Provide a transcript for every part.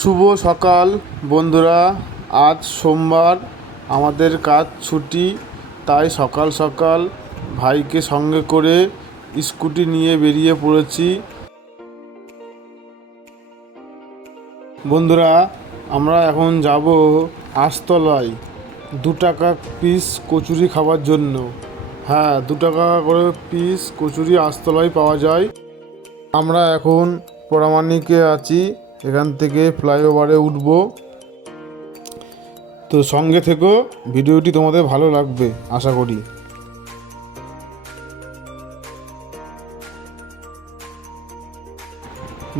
শুভ সকাল, বন্ধুরা। আজ সোমবার, আমাদের কাজ ছুটি, তাই সকাল সকাল ভাইকে সঙ্গে করে স্কুটি নিয়ে বেরিয়ে পড়েছি। বন্ধুরা, আমরা এখন যাব আস্তলায়, দু টাকা পিস কচুরি খাওয়ার জন্য। হ্যাঁ দু টাকা করে পিস কচুরি আস্তলায় পাওয়া যায়। আমরা এখন পোড়ামানিকে আছি। এখান থেকে ফ্লাইওভারে উঠব। তো সঙ্গে থেকো, ভিডিওটি তোমাদের ভালো লাগবে, আশা করি।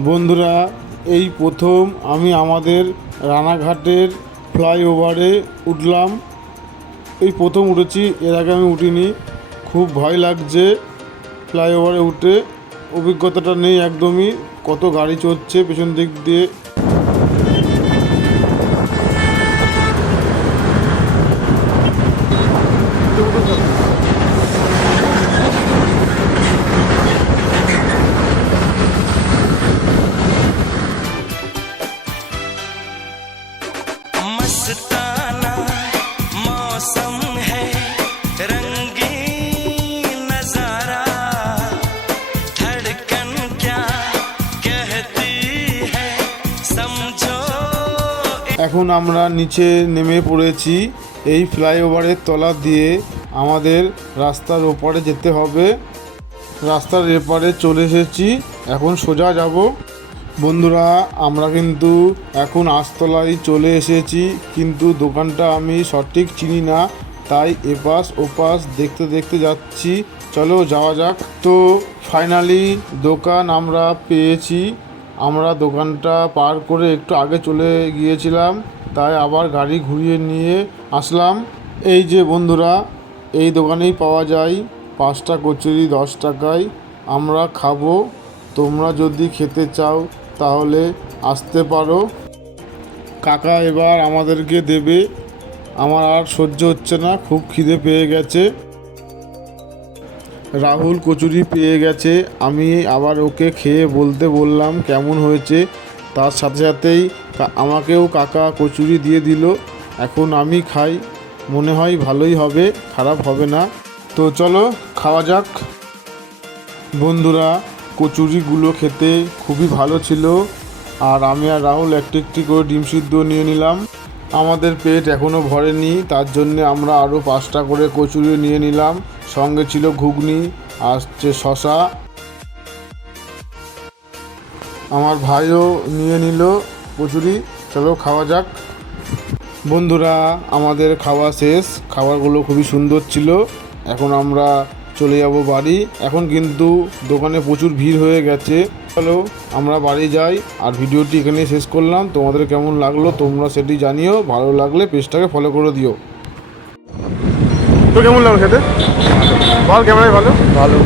বন্ধুরা, এই প্রথম আমি আমাদের রানাঘাটের ফ্লাইওভারে উঠলাম। এই প্রথম উঠেছি, এর আগে আমি উঠিনি। খুব ভয় লাগছে ফ্লাইওভারে উঠে, অভিজ্ঞতাটা নেই একদমই। কত গাড়ি চড়ছে পেছন দিক দিয়ে Thank you. এখন আমরা নিচে নেমে পড়েছি। এই ফ্লাইওভারের তলা দিয়ে আমাদের রাস্তার ওপারে যেতে হবে। রাস্তার এপারে চলে এসেছি। এখন সোজা যাব। বন্ধুরা, আমরা কিন্তু এখন আস্তলায় চলে এসেছি। কিন্তু দোকানটা আমি সঠিক চিনি না, তাই এপাশ ওপাশ দেখতে দেখতে যাচ্ছি। চলো যাওয়া যাক। তো ফাইনালি দোকান আমরা পেয়েছি। আমরা দোকানটা পার করে একটু আগে চলে গিয়েছিলাম, তাই আবার গাড়ি ঘুরিয়ে নিয়ে আসলাম। এই যে বন্ধুরা, এই দোকানেই পাওয়া যায় পাঁচটা কচুরি, দশ টাকায়। আমরা খাব, তোমরা যদি খেতে চাও তাহলে আসতে পারো। কাকা এবার আমাদেরকে দেবে, আমার আর সহ্য হচ্ছে না, খুব খিদে পেয়ে গেছে। রাহুল কচুরি পেয়ে গেছে। আমি আবার ওকে খেয়ে বলতে বললাম কেমন হয়েছে। তার সাথে সাথেই আমাকেও কাকা কচুরি দিয়ে দিল। এখন আমি খাই। মনে হয় ভালোই হবে, খারাপ হবে না। তো চলো, খাওয়া যাক। বন্ধুরা, কচুরিগুলো খেতে খুবই ভালো ছিল। আর আমি আর রাহুল একটি একটি করে ডিম সিদ্ধ নিয়ে নিলাম। আমাদের পেট এখনও ভরেনি, তার জন্যে আমরা আরও পাঁচটা করে কচুরি নিয়ে নিলাম। সঙ্গে ছিল ঘুগনি হচ্ছে শশা আমার ভাইও নিয়ে নিল কচুরি। চলো খাওয়া যাক। বন্ধুরা, আমাদের খাওয়া শেষ। খাবারগুলো খুবই সুন্দর ছিল। এখন আমরা চলে যাব বাড়ি। এখন কিন্তু দোকানে প্রচুর ভিড় হয়ে গেছে। চলো আমরা বাড়ি যাই আর ভিডিওটি এখানে শেষ করলাম। তোমাদের কেমন লাগল তোমরা সেটি জানিও ভালো লাগলে পেজটাকে ফলো করে দিও। তো কেমন লাগল খেতে? ভালো। ক্যামেরায় ভালো ভালো।